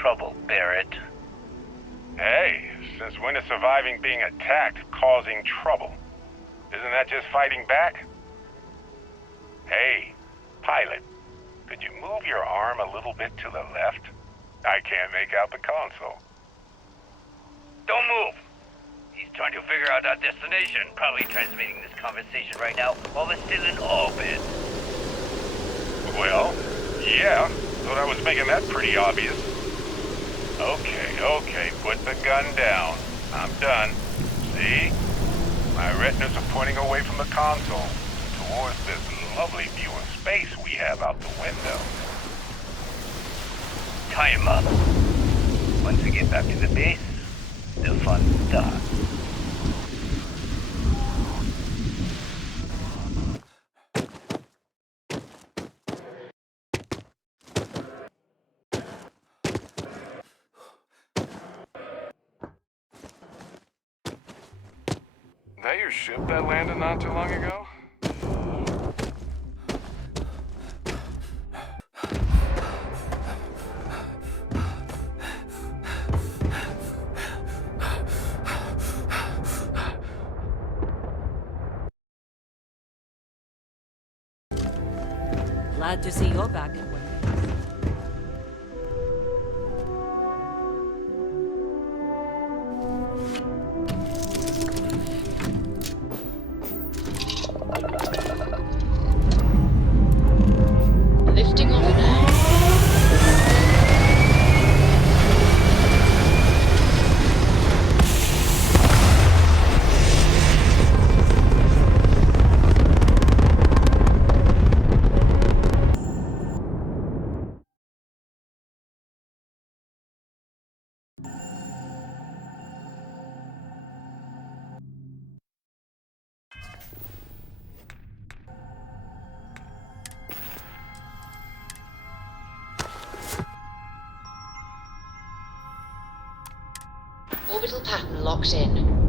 trouble, Barrett. Hey, since when is surviving being attacked causing trouble? Isn't that just fighting back? Hey, pilot, could you move your arm a little bit to the left? I can't make out the console. Don't move! He's trying to figure out our destination. Probably transmitting this conversation right now while we're still in orbit. Well, yeah, thought I was making that pretty obvious. Okay, put the gun down. I'm done. See? My retinas are pointing away from the console towards this lovely view of space we have out the window. Tie him up. Once we get back to the base, the fun starts. That your ship that landed not too long ago? Glad to see you're back. Lifting off now. Orbital pattern locked in.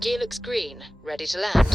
Gear looks green, ready to land.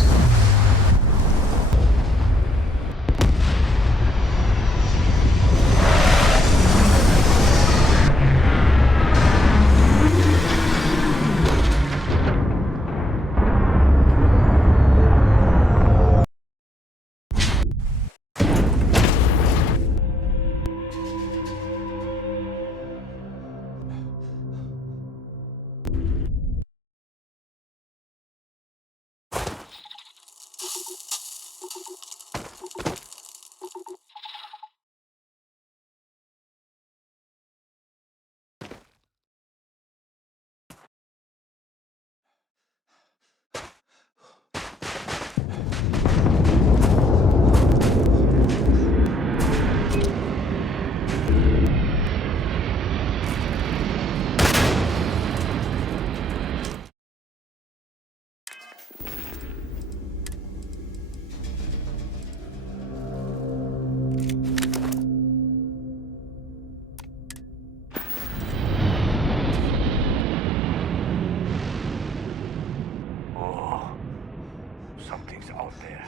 Something's out there.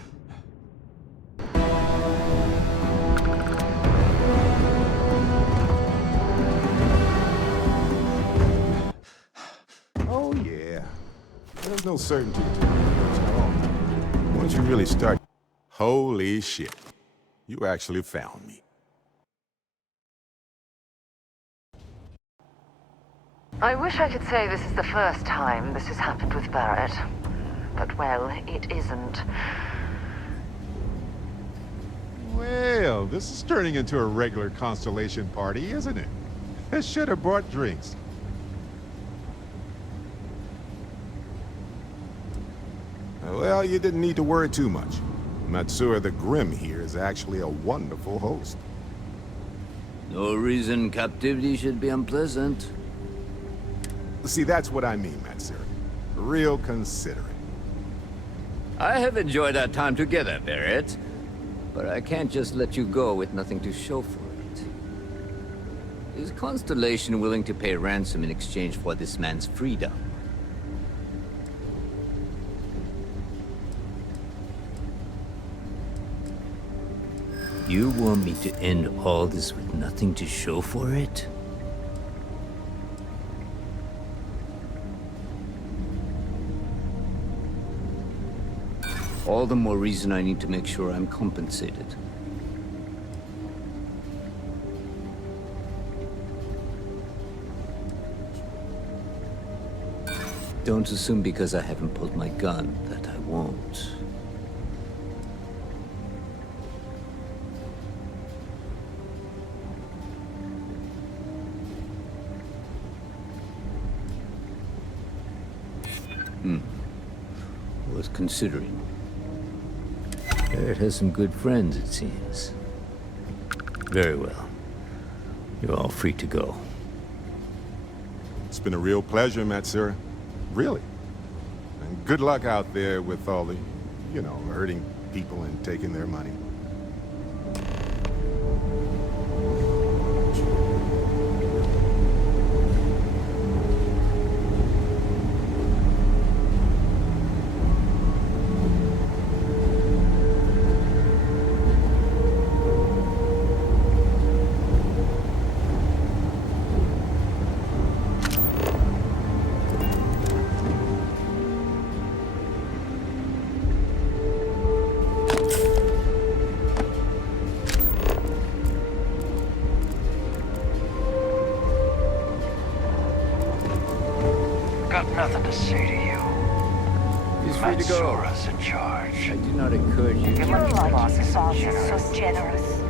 Oh, yeah. There's no certainty to it at all. Once you really start... Holy shit. You actually found me. I wish I could say this is the first time this has happened with Barrett. But, well, it isn't. Well, this is turning into a regular Constellation party, isn't it? I should have brought drinks. Well, you didn't need to worry too much. Matsura the Grim here is actually a wonderful host. No reason captivity should be unpleasant. See, that's what I mean, Matsura. Real considerate. I have enjoyed our time together, Barrett. But I can't just let you go with nothing to show for it. Is Constellation willing to pay ransom in exchange for this man's freedom? You want me to end all this with nothing to show for it? All the more reason I need to make sure I'm compensated. Don't assume because I haven't pulled my gun that I won't. Was considering. Barrett has some good friends, it seems. Very well. You're all free to go. It's been a real pleasure, Matsura. Really. And good luck out there with all the, hurting people and taking their money. Got nothing to say to you. He's free to go. Matsura's in charge. I do not encourage you to... Your boss is always so generous.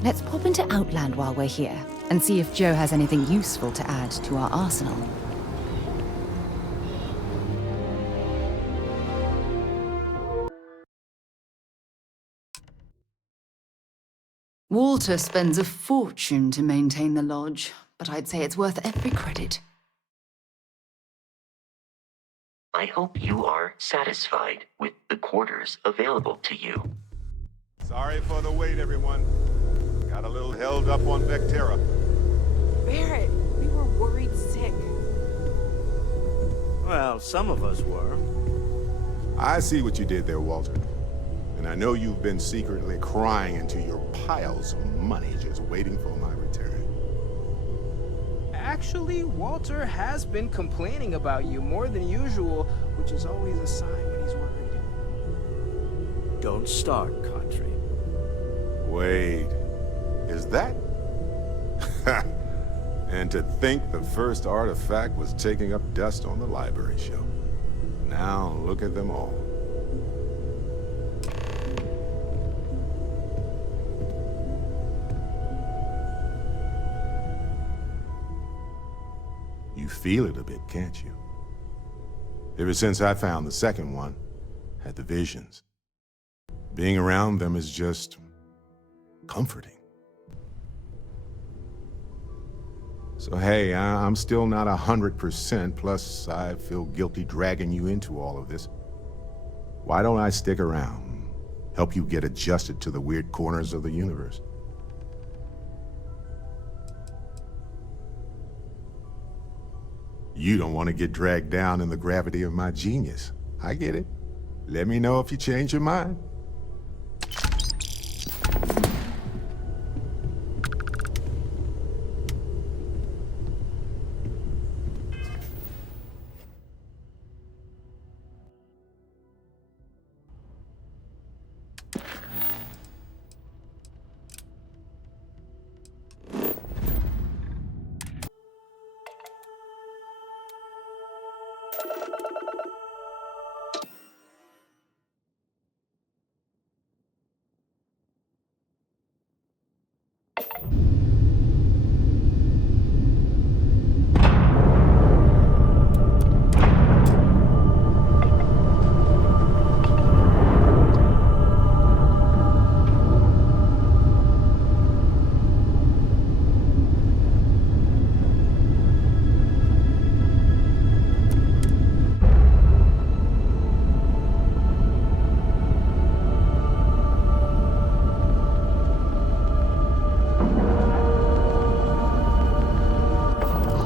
Let's pop into Outland while we're here, and see if Joe has anything useful to add to our arsenal. Walter spends a fortune to maintain the lodge, but I'd say it's worth every credit. I hope you are satisfied with the quarters available to you. Sorry for the wait, everyone. Got a little held up on Vectera. Barrett, we were worried sick. Well, some of us were. I see what you did there, Walter. And I know you've been secretly crying into your piles of money just waiting for my return. Actually, Walter has been complaining about you more than usual, which is always a sign when he's worried. Don't start, Country. Wait, is that? And to think the first artifact was taking up dust on the library shelf. Now look at them all. You feel it a bit, can't you? Ever since I found the second one, had the visions. Being around them is just comforting. So hey, I'm still not 100%, plus I feel guilty dragging you into all of this. Why don't I stick around, help you get adjusted to the weird corners of the universe? You don't want to get dragged down in the gravity of my genius. I get it. Let me know if you change your mind.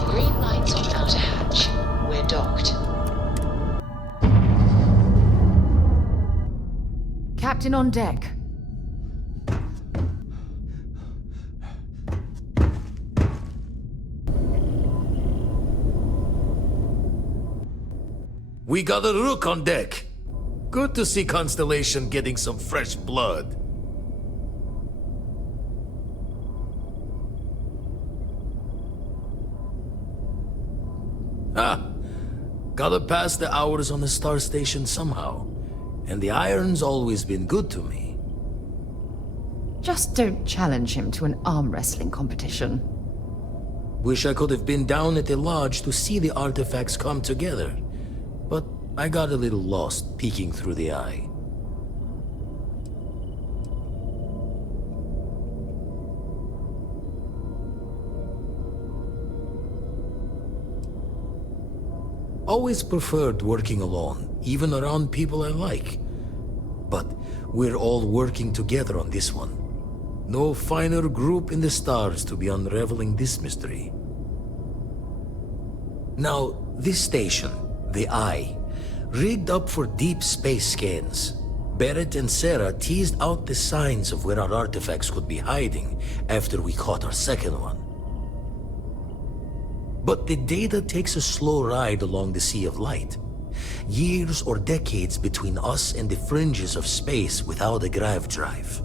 Green lights on outer hatch. We're docked. Captain on deck. We got a rook on deck. Good to see Constellation getting some fresh blood. Gotta pass the hours on the star station somehow. And the iron's always been good to me. Just don't challenge him to an arm wrestling competition. Wish I could have been down at the lodge to see the artifacts come together. But I got a little lost peeking through the eye. Always preferred working alone, even around people I like. But we're all working together on this one. No finer group in the stars to be unraveling this mystery. Now, this station, the Eye, rigged up for deep space scans. Barrett and Sarah teased out the signs of where our artifacts could be hiding after we caught our second one. But the data takes a slow ride along the Sea of Light. Years or decades between us and the fringes of space without a grav drive.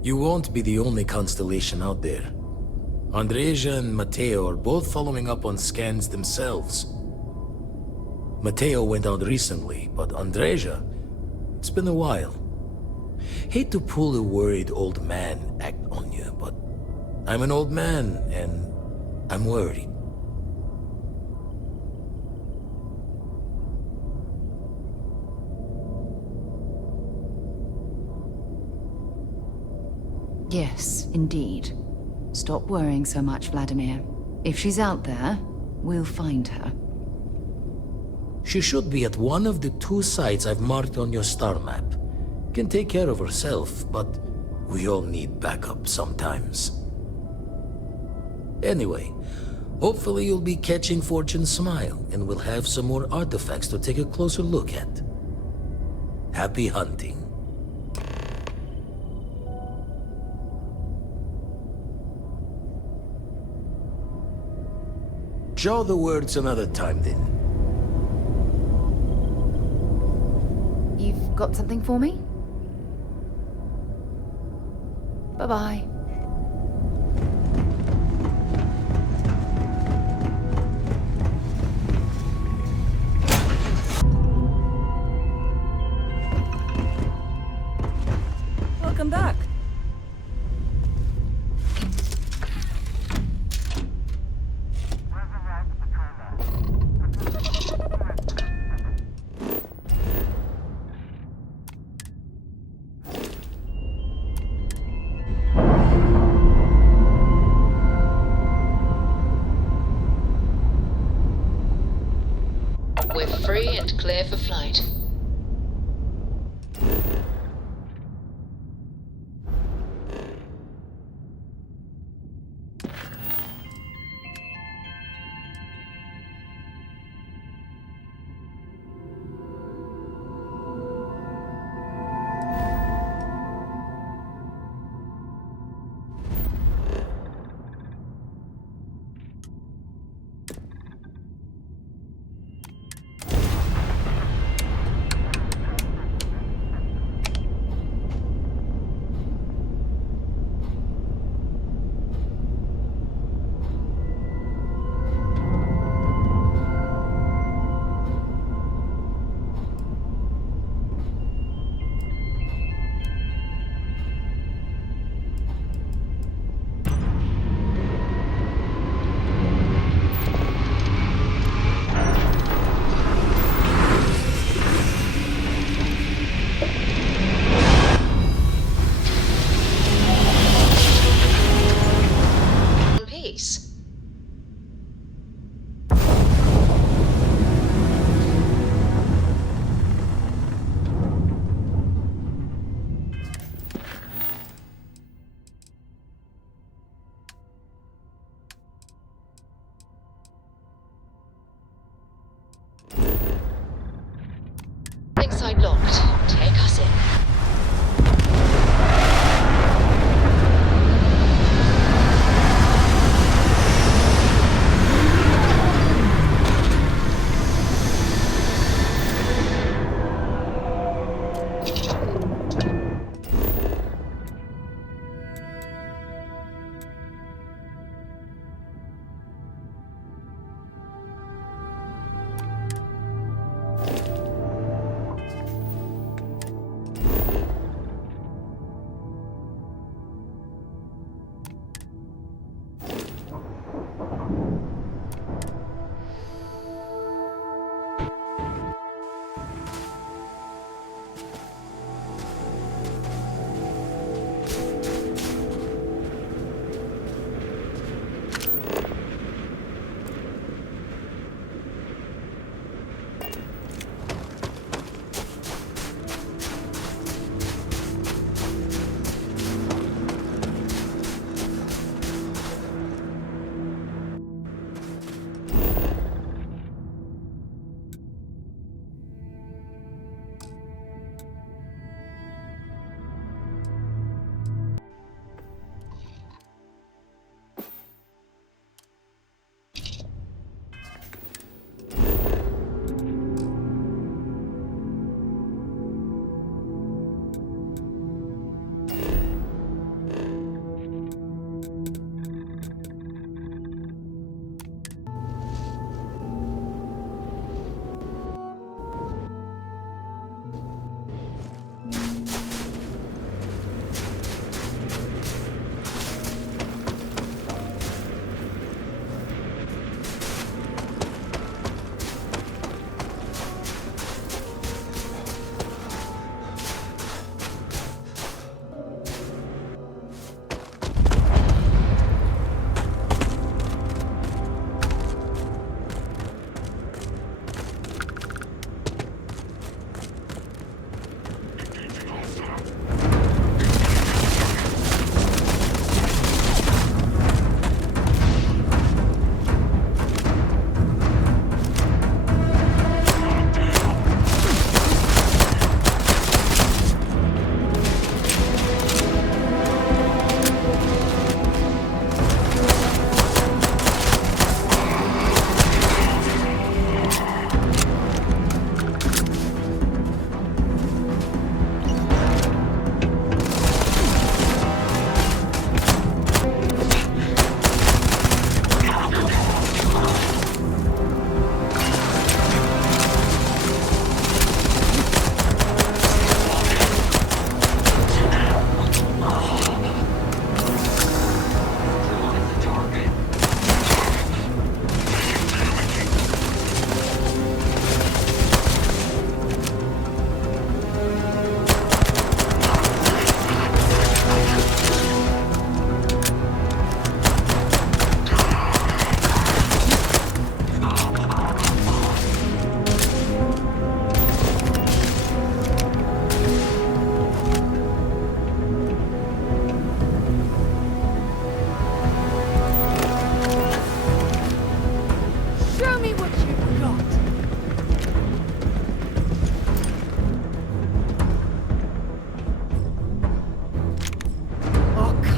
You won't be the only Constellation out there. Andreja and Mateo are both following up on scans themselves. Mateo went out recently, but Andreja, it's been a while. Hate to pull a worried old man act on you, but I'm an old man and I'm worried. Yes, indeed. Stop worrying so much, Vladimir. If she's out there, we'll find her. She should be at one of the 2 sites I've marked on your star map. Can take care of herself, but we all need backup sometimes. Anyway, hopefully you'll be catching Fortune's smile, and we'll have some more artifacts to take a closer look at. Happy hunting. Jaw the words another time, then. You've got something for me? Bye-bye. Welcome back. We're free and clear for flight.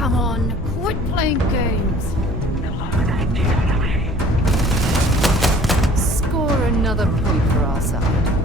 Come on, quit playing games. Score another point for our side.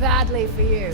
Badly for you.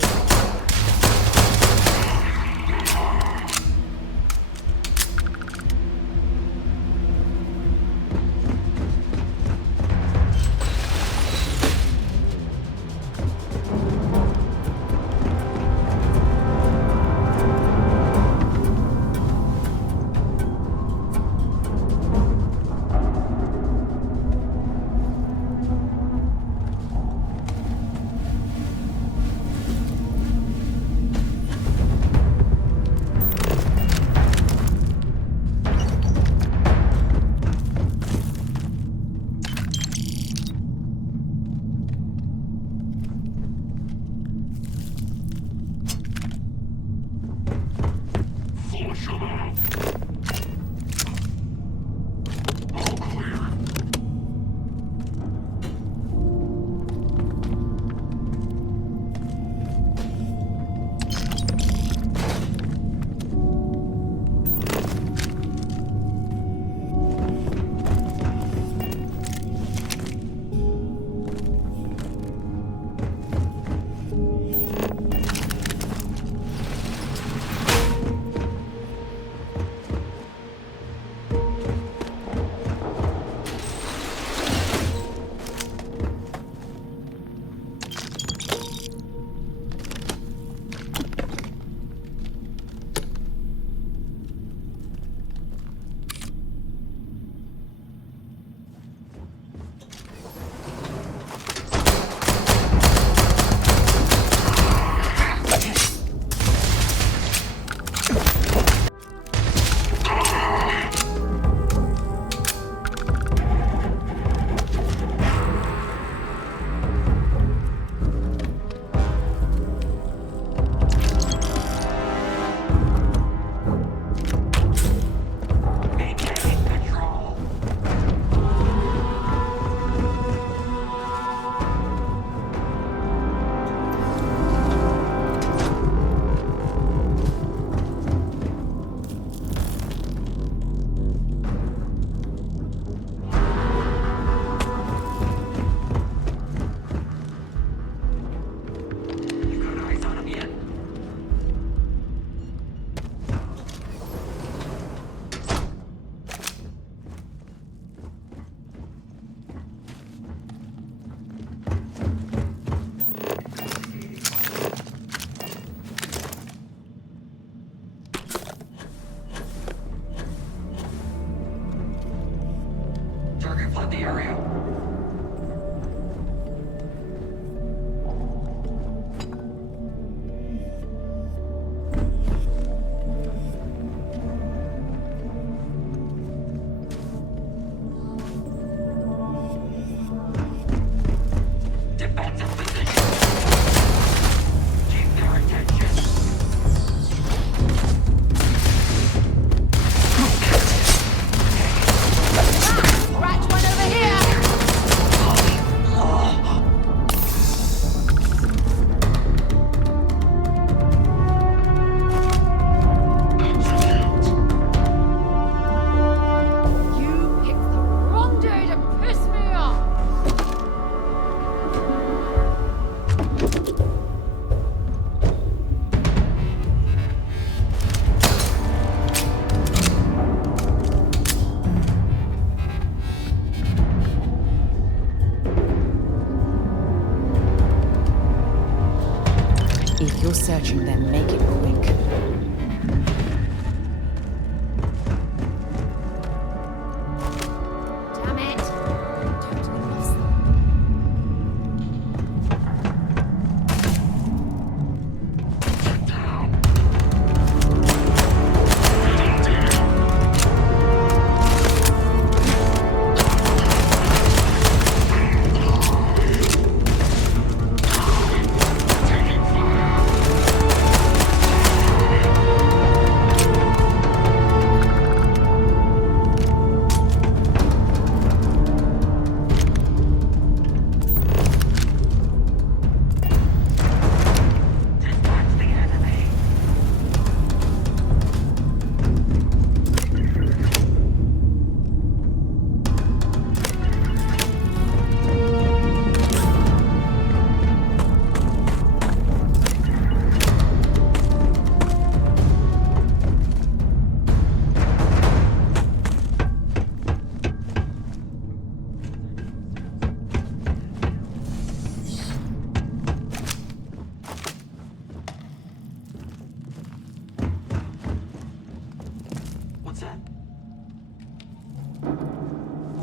We're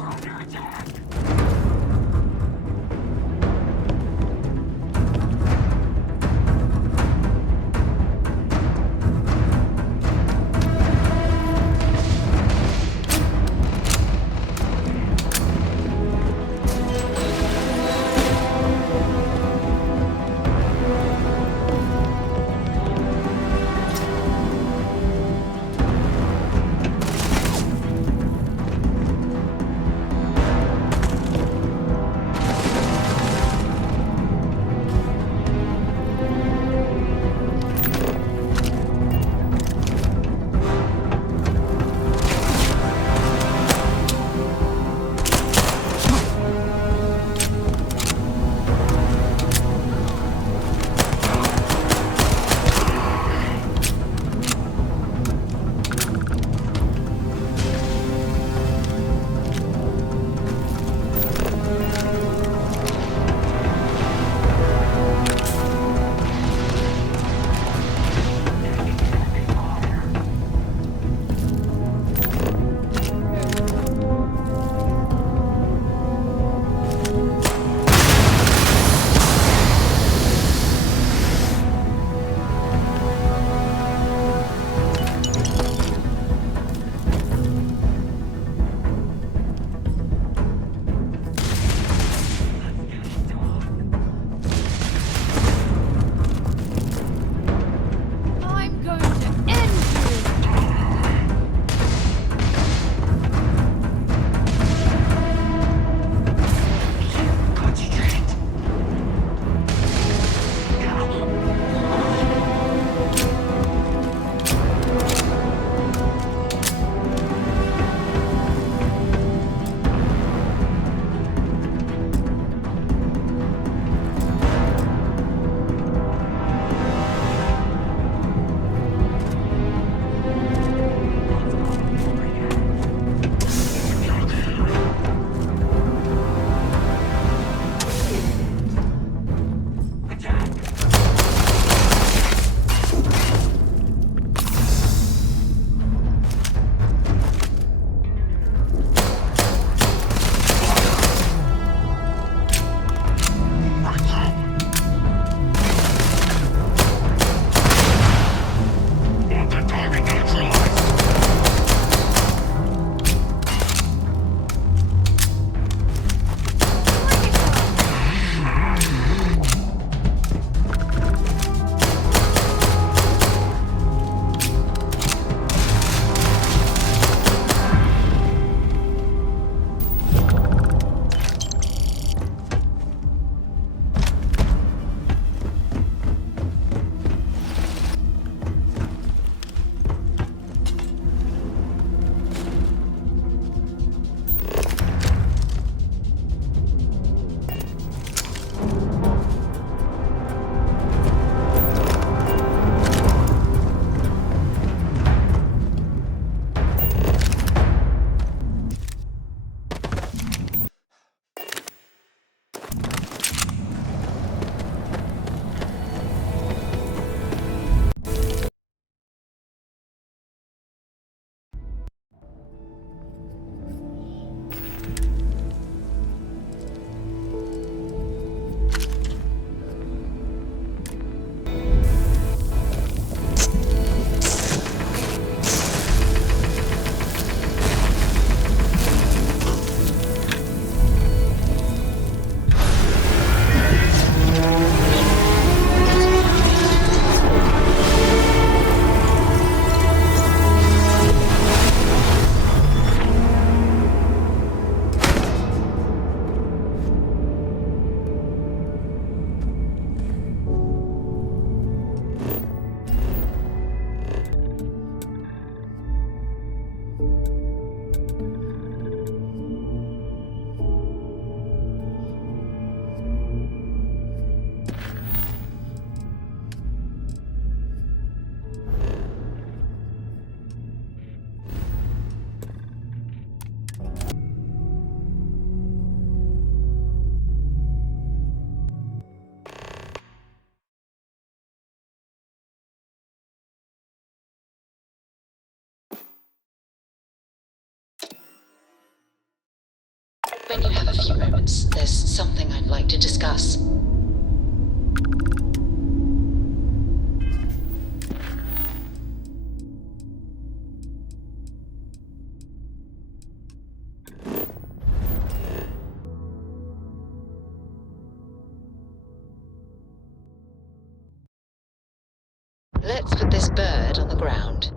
under attack. When you have a few moments, there's something I'd like to discuss. Let's put this bird on the ground.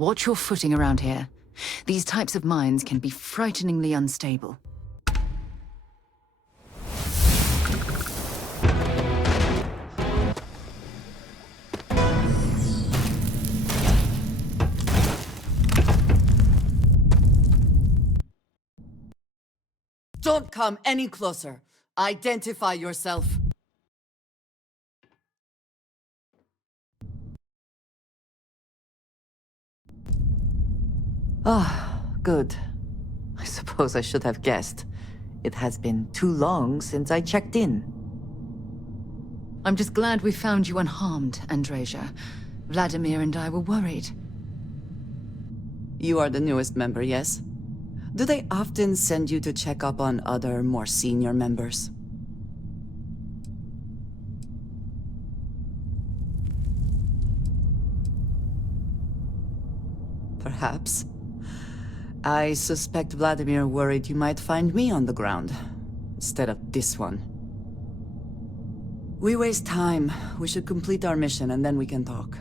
Watch your footing around here. These types of mines can be frighteningly unstable. Don't come any closer. Identify yourself. Ah, good. I suppose I should have guessed. It has been too long since I checked in. I'm just glad we found you unharmed, Andreja. Vladimir and I were worried. You are the newest member, yes? Do they often send you to check up on other, more senior members? Perhaps. I suspect Vladimir worried you might find me on the ground, instead of this one. We waste time. We should complete our mission and then we can talk.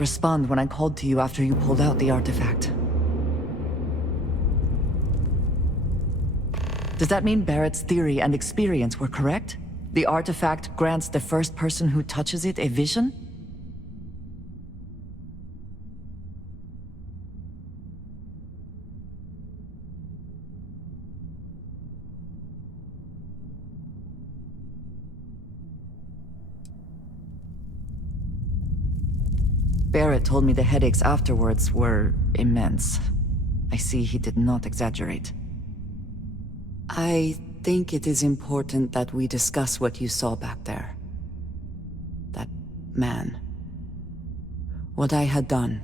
not respond when I called to you after you pulled out the artifact. Does that mean Barrett's theory and experience were correct? The artifact grants the first person who touches it a vision? Barrett told me the headaches afterwards were immense. I see he did not exaggerate. I think it is important that we discuss what you saw back there. That man. What I had done.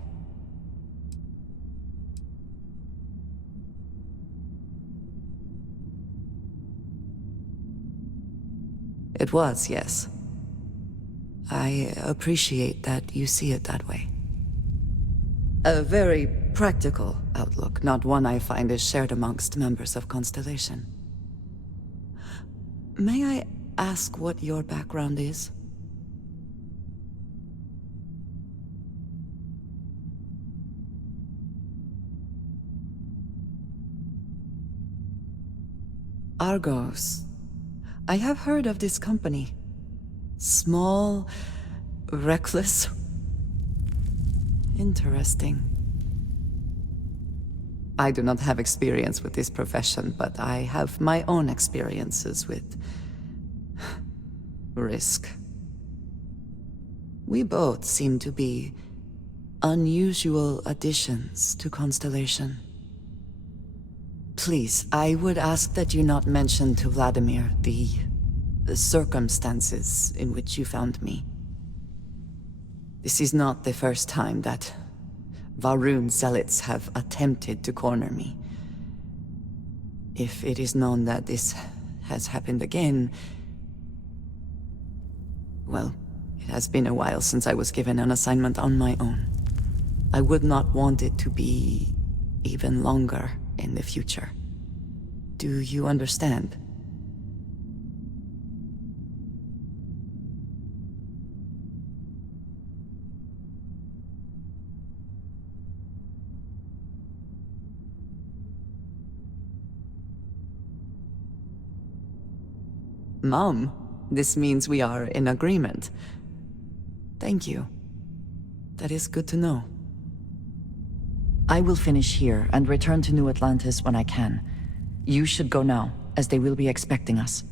It was, yes. I appreciate that you see it that way. A very practical outlook, not one I find is shared amongst members of Constellation. May I ask what your background is? Argos. I have heard of this company. Small, reckless. Interesting. I do not have experience with this profession, but I have my own experiences with risk. We both seem to be unusual additions to Constellation. Please, I would ask that you not mention to Vladimir the circumstances in which you found me. This is not the first time that Varun zealots have attempted to corner me. If it is known that this has happened again... well, it has been a while since I was given an assignment on my own. I would not want it to be even longer in the future. Do you understand? Mom, this means we are in agreement. Thank you. That is good to know. I will finish here and return to New Atlantis when I can. You should go now, as they will be expecting us.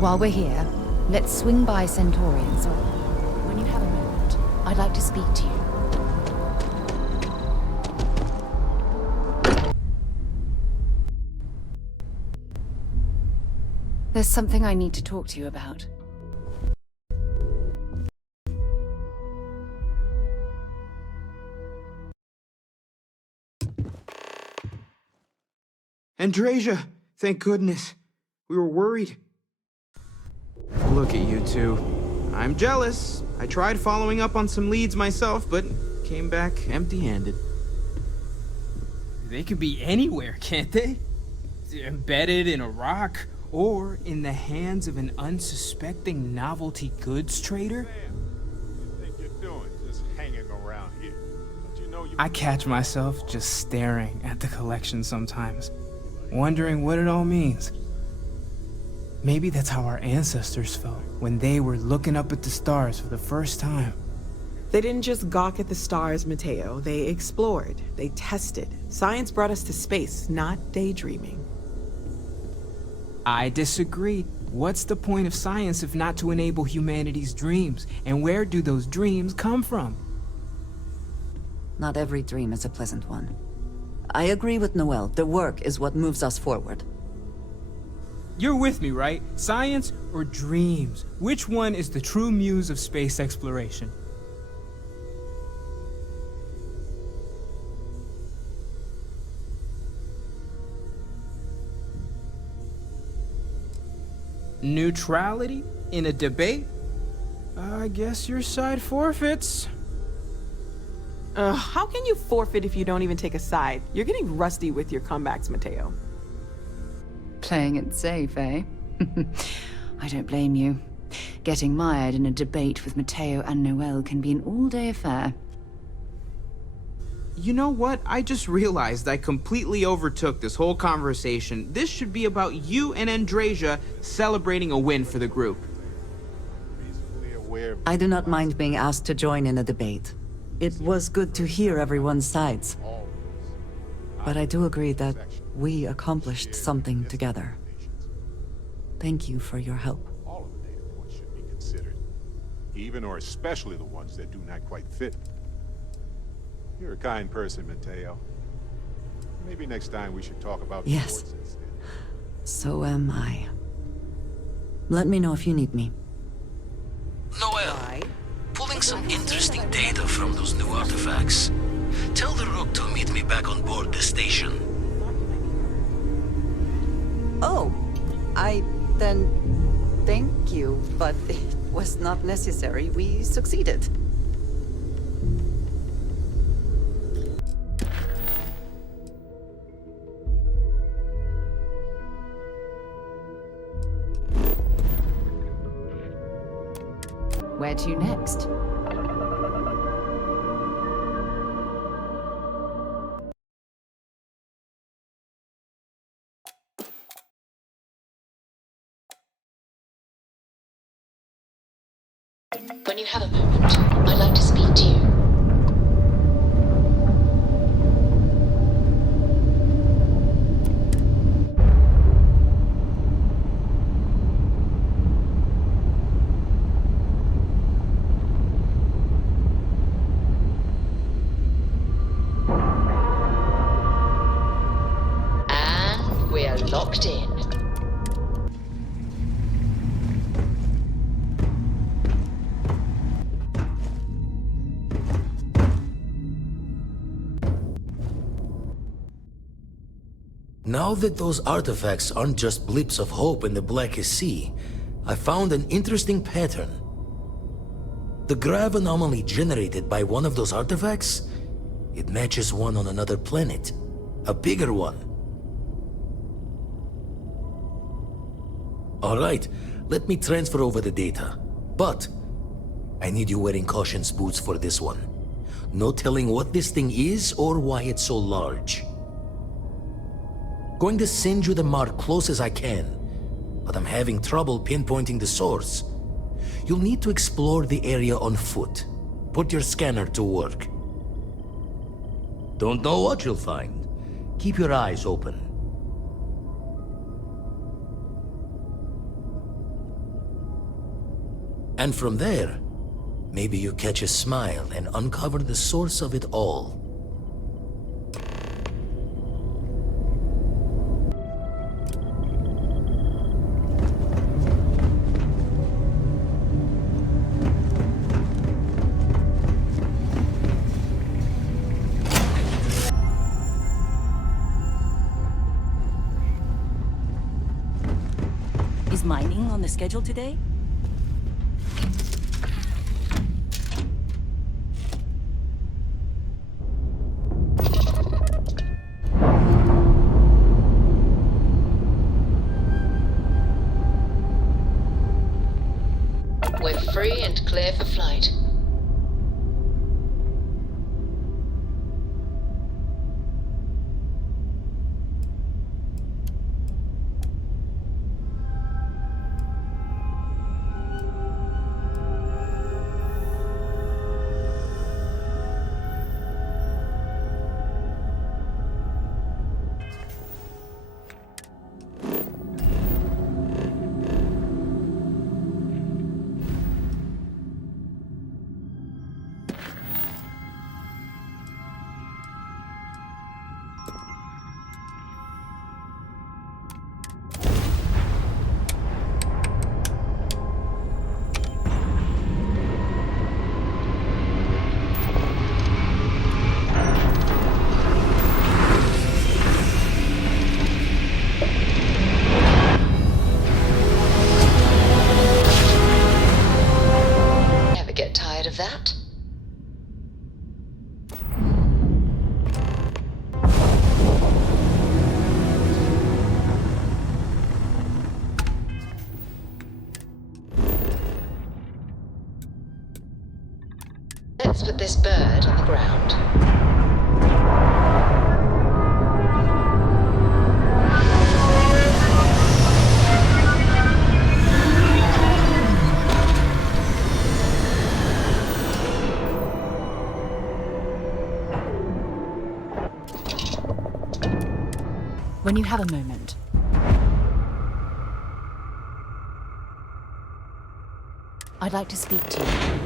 While we're here, let's swing by Centaurians. When you have a moment, I'd like to speak to you. There's something I need to talk to you about. Andreja! Thank goodness. We were worried. Look at you two. I'm jealous. I tried following up on some leads myself, but came back empty-handed. They could be anywhere, can't they? Embedded in a rock, or in the hands of an unsuspecting novelty goods trader? What do you think you're doing, just hanging around here? Don't you know you... I catch myself just staring at the collection sometimes, wondering what it all means. Maybe that's how our ancestors felt when they were looking up at the stars for the first time. They didn't just gawk at the stars, Mateo. They explored. They tested. Science brought us to space, not daydreaming. I disagree. What's the point of science if not to enable humanity's dreams? And where do those dreams come from? Not every dream is a pleasant one. I agree with Noel. The work is what moves us forward. You're with me, right? Science or dreams? Which one is the true muse of space exploration? Neutrality in a debate? I guess your side forfeits. How can you forfeit if you don't even take a side? You're getting rusty with your comebacks, Mateo. Playing it safe, eh? I don't blame you. Getting mired in a debate with Mateo and Noel can be an all-day affair. You know what? I just realized I completely overtook this whole conversation. This should be about you and Andrasia celebrating a win for the group. I do not mind being asked to join in a debate. It was good to hear everyone's sides. But I do agree that we accomplished something together. Thank you for your help. All of the data points should be considered, even or especially the ones that do not quite fit. You're a kind person, Mateo. Maybe next time we should talk about Yes. sports instead. So am I. Let me know if you need me. Noel, pulling some interesting data from those new artifacts. Tell the Rook to meet me back on board the station. Oh, then thank you, but it was not necessary. We succeeded. Where to next? When you have a moment, I'd like to speak to you. And we're locked in. Now that those artifacts aren't just blips of hope in the blackest sea, I found an interesting pattern. The grav anomaly generated by one of those artifacts, it matches one on another planet, a bigger one. All right, let me transfer over the data, but I need you wearing caution's boots for this one. No telling what this thing is or why it's so large. Going to send you the mark close as I can, but I'm having trouble pinpointing the source. You'll need to explore the area on foot. Put your scanner to work. Don't know what you'll find. Keep your eyes open. And from there, maybe you catch a smile and uncover the source of it all. Is mining on the schedule today? We're free and clear for flight. tired of that? Let's put this bird on the ground. When you have a moment, I'd like to speak to you.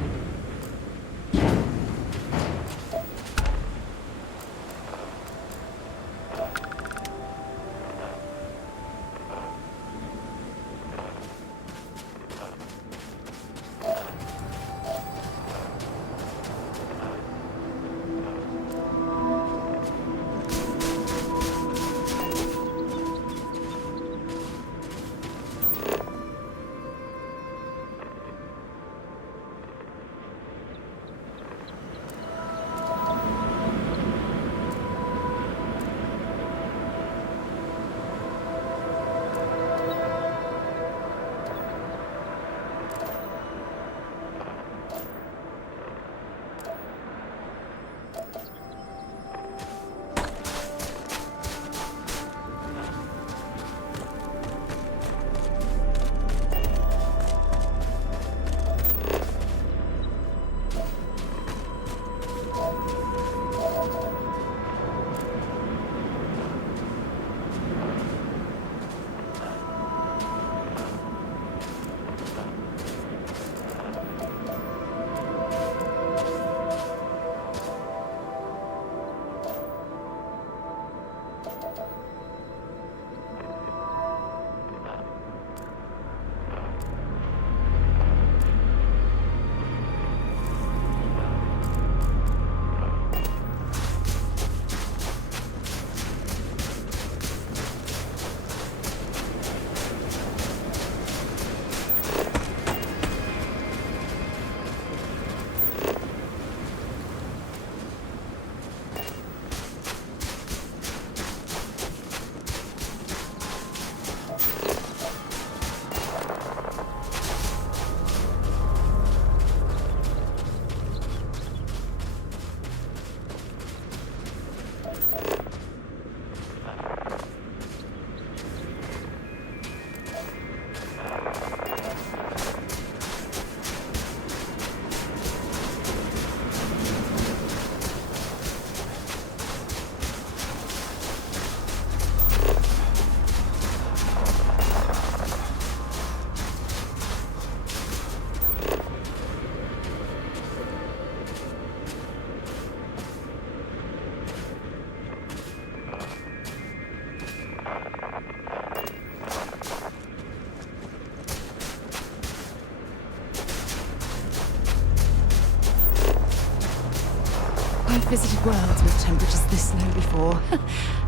I've visited worlds with temperatures this low before,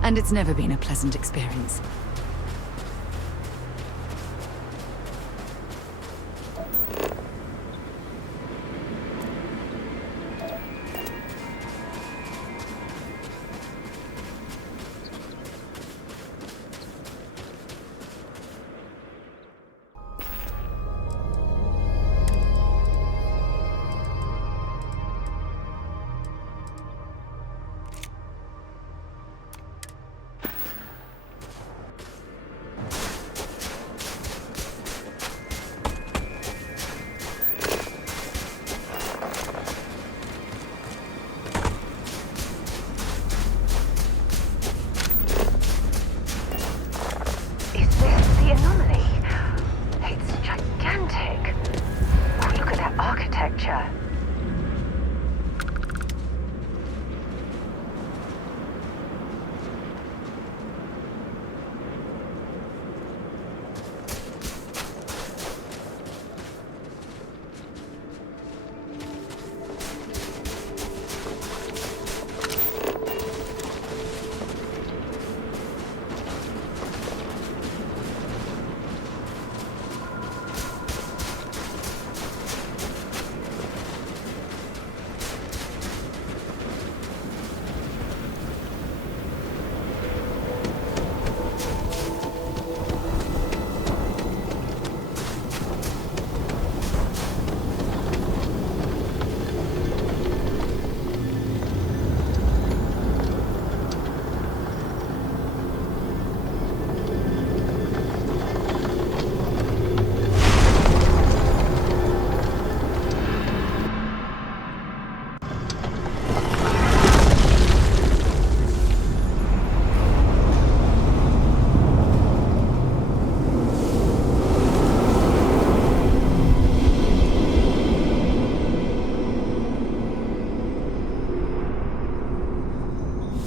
and it's never been a pleasant experience.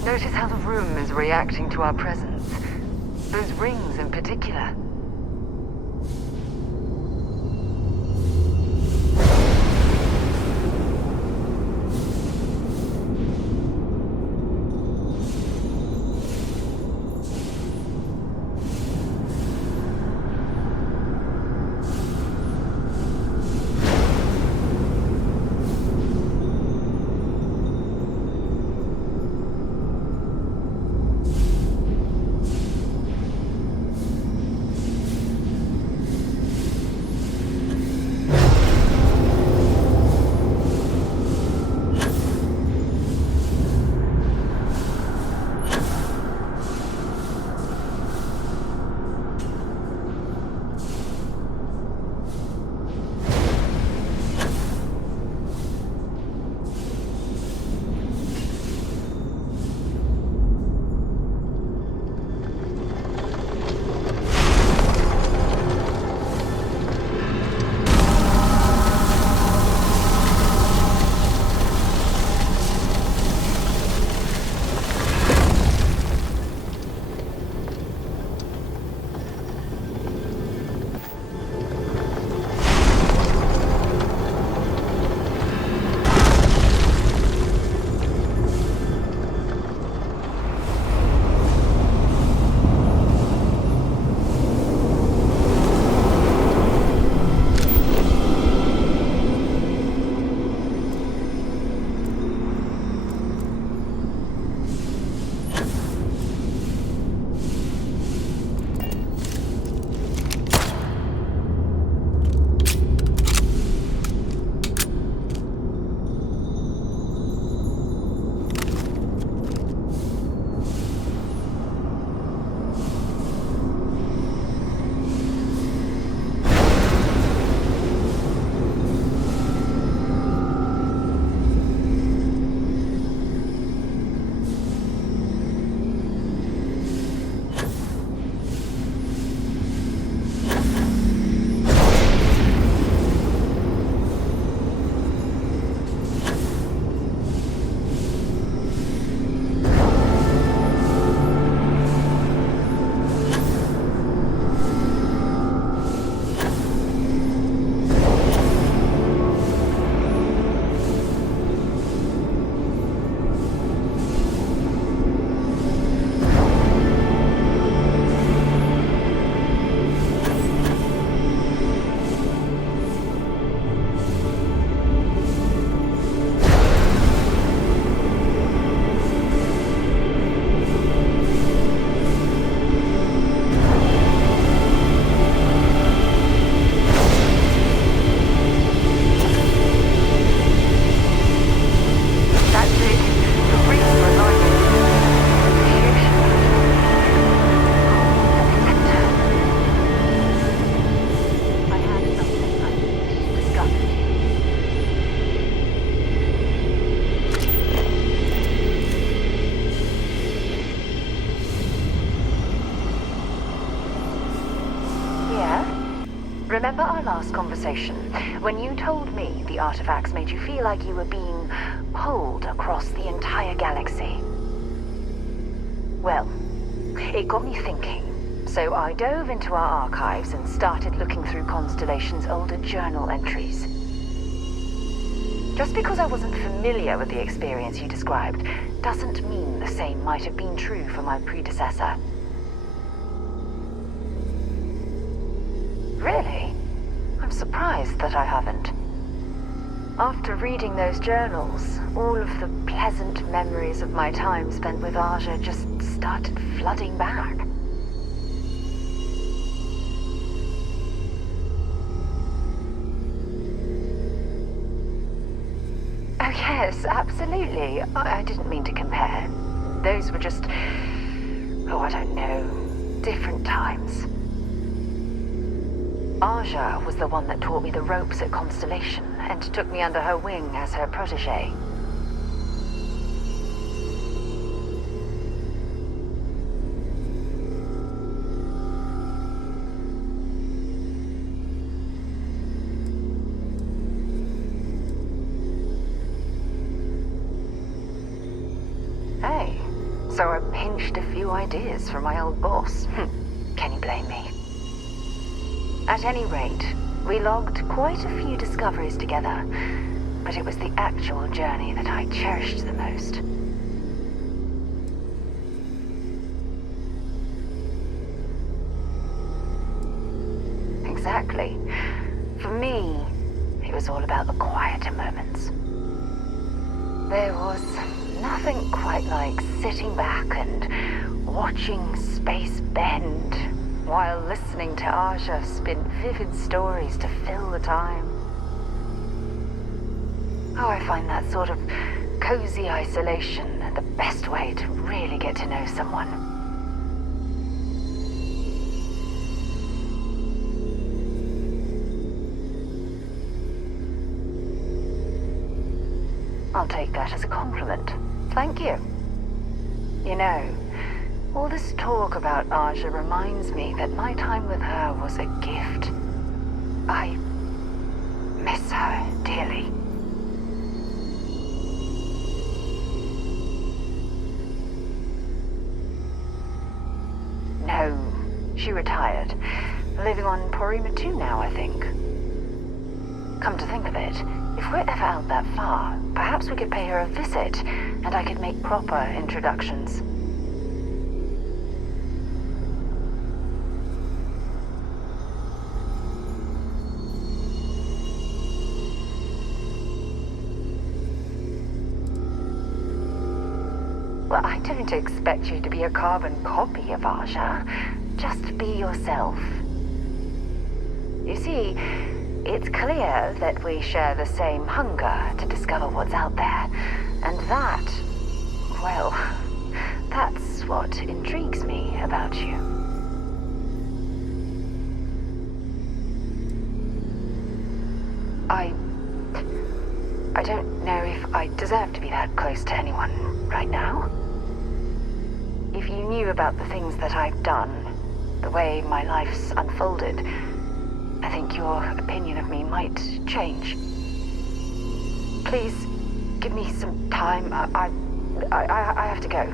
Notice how the room is reacting to our presence. Those rings in particular. Remember our last conversation, when you told me the artifacts made you feel like you were being pulled across the entire galaxy? Well, it got me thinking, so I dove into our archives and started looking through Constellation's older journal entries. Just because I wasn't familiar with the experience you described, doesn't mean the same might have been true for my predecessor. Really? I'm surprised that I haven't. After reading those journals, all of the pleasant memories of my time spent with Aja just started flooding back. Oh yes, absolutely. I didn't mean to compare. Those were just, oh, I don't know, different times. Aja was the one that taught me the ropes at Constellation and took me under her wing as her protege. Hey, So I pinched a few ideas from my old boss. Can you blame me? At any rate, we logged quite a few discoveries together, but it was the actual journey that I cherished the most. Exactly. For me, it was all about the quieter moments. There was nothing quite like sitting back and watching space bend while listening to Aja spin vivid stories to fill the time. Oh, I find that sort of cozy isolation the best way to really get to know someone. I'll take that as a compliment. Thank you. You know, all this talk about Aja reminds me that my time with her was a gift. I miss her dearly. No, she retired. Living on Porima 2 now, I think. Come to think of it, if we're ever out that far, perhaps we could pay her a visit, and I could make proper introductions. Well, I don't expect you to be a carbon copy of Aja. Just be yourself. You see, it's clear that we share the same hunger to discover what's out there. And that, well, that's what intrigues me about you. I don't know if I deserve to be that close to anyone right now. If you knew about the things that I've done, the way my life's unfolded, I think your opinion of me might change. Please, give me some time. I have to go.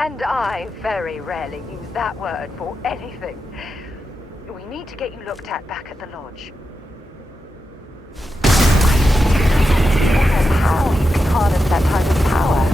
And I very rarely use that word for anything. We need to get you looked at back at the lodge. I don't know how you can harness that kind of power.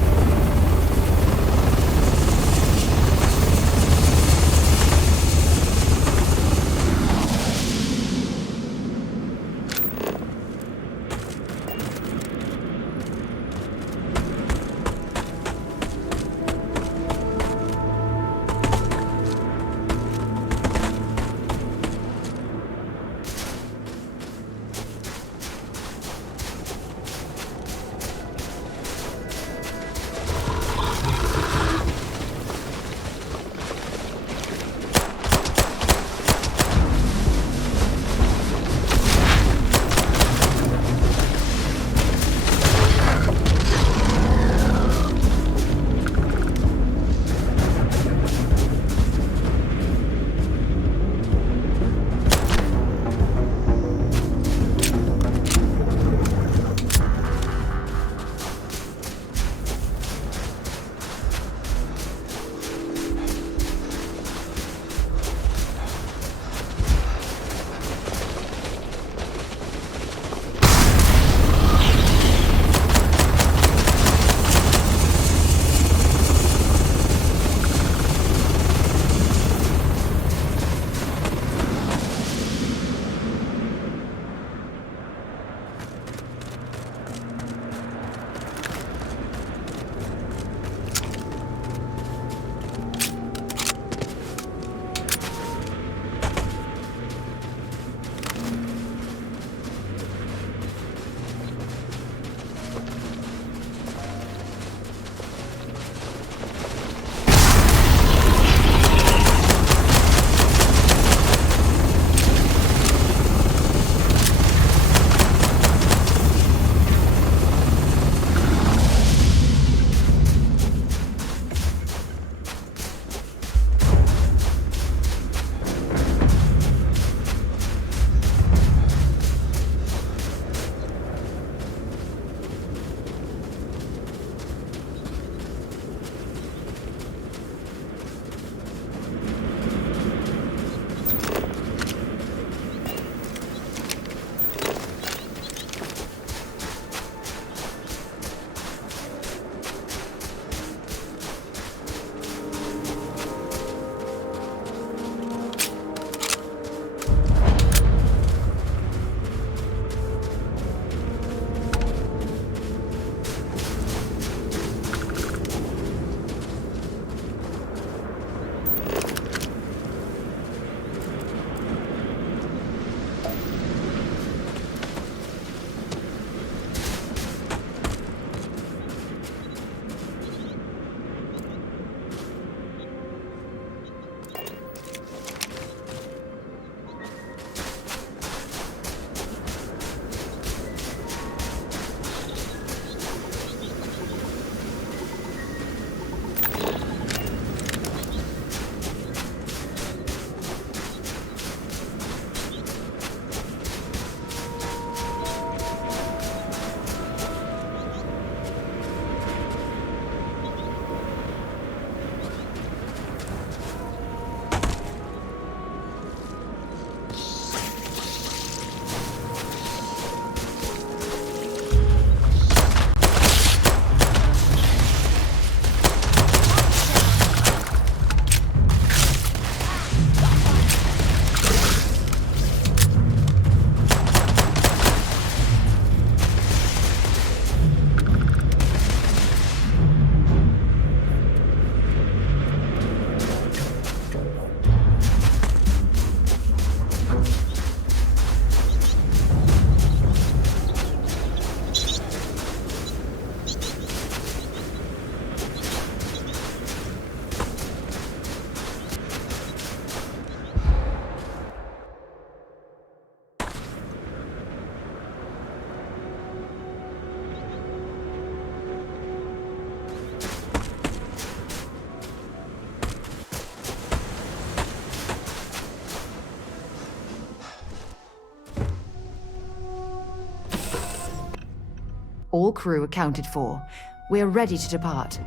All crew accounted for. We're ready to depart.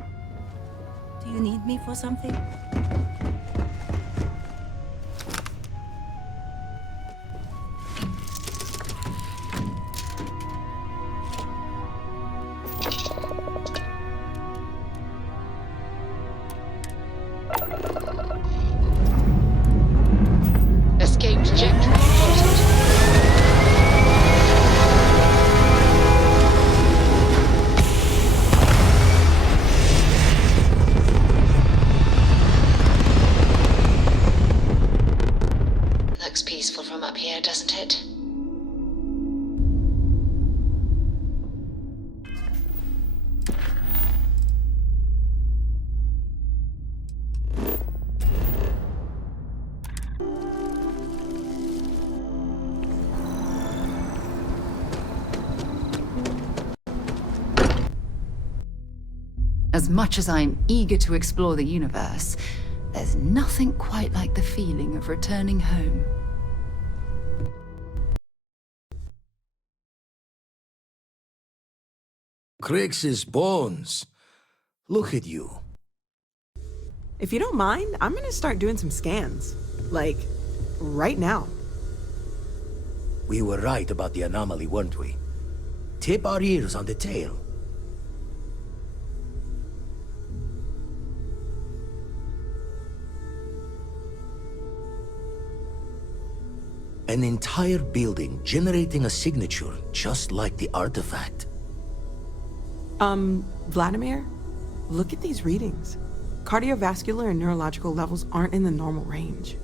Do you need me for something? Escape trajectory plotted. Looks peaceful from up here, doesn't it? As much as I'm eager to explore the universe, there's nothing quite like the feeling of returning home. Crix's bones. Look at you. If you don't mind, I'm gonna start doing some scans. Like, right now. We were right about the anomaly, weren't we? Tip our ears on the tail. An entire building generating a signature just like the artifact. Vladimir, look at these readings. Cardiovascular and neurological levels aren't in the normal range.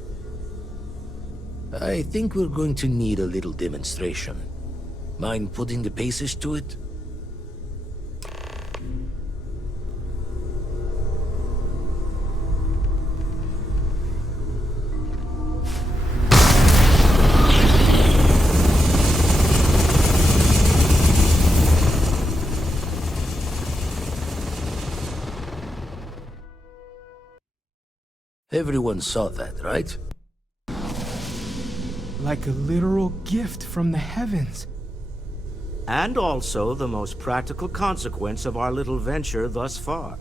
I think we're going to need a little demonstration. Mind putting the paces to it? Everyone saw that, right? Like a literal gift from the heavens. And also the most practical consequence of our little venture thus far.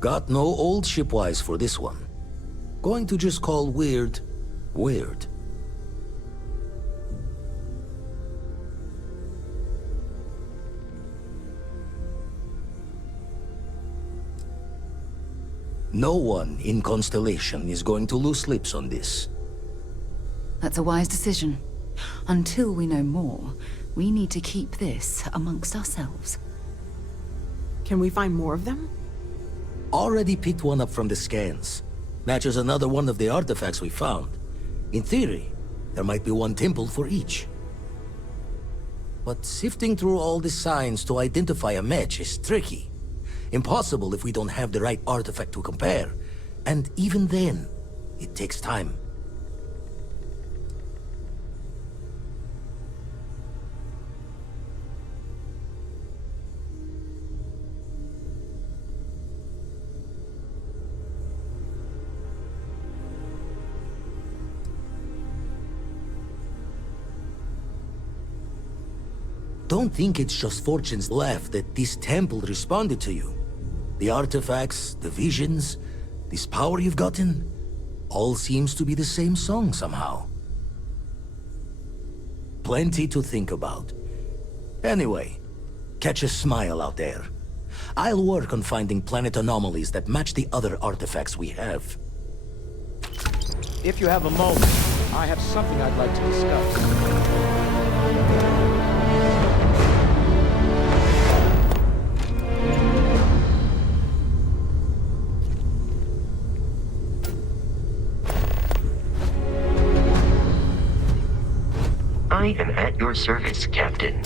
Got no old shipwise for this one. Going to just call weird, weird. No one in Constellation is going to lose slips on this. That's a wise decision. Until we know more, we need to keep this amongst ourselves. Can we find more of them? Already picked one up from the scans. Matches another one of the artifacts we found. In theory, there might be one temple for each. But sifting through all the signs to identify a match is tricky. Impossible if we don't have the right artifact to compare. And even then, it takes time. Don't think it's just fortune's left that this temple responded to you. The artifacts, the visions, this power you've gotten, all seems to be the same song somehow. Plenty to think about. Anyway, catch a smile out there. I'll work on finding planet anomalies that match the other artifacts we have. If you have a moment, I have something I'd like to discuss. I am at your service, Captain.